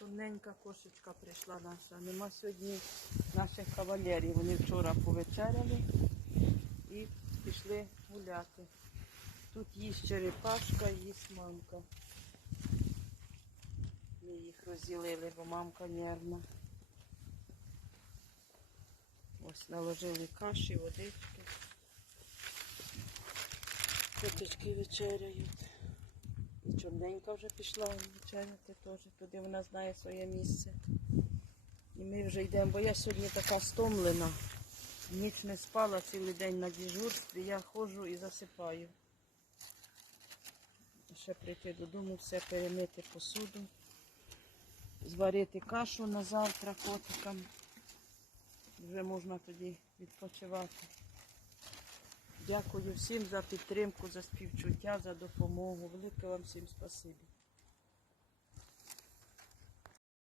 Тоненька кошечка прийшла наша. Нема сьогодні наших кавалерів. Вони вчора повечеряли і пішли гуляти. Тут їсть черепашка, їсть мамка. Ми їх розділили, бо мамка нервна. Ось наложили каші, водички. Коточки вечеряють. Чорненька вже пішла вечеряти теж. Туди вона знає своє місце. І ми вже йдемо, бо я сьогодні така стомлена. Ніч не спала цілий день на дежурстві. Я ходжу і засипаю. Ще прийти додому, все перемити посуду, зварити кашу на завтра котикам. Вже можна тоді відпочивати. Дякую всім за підтримку, за співчуття, за допомогу. Велике вам всім спасибі.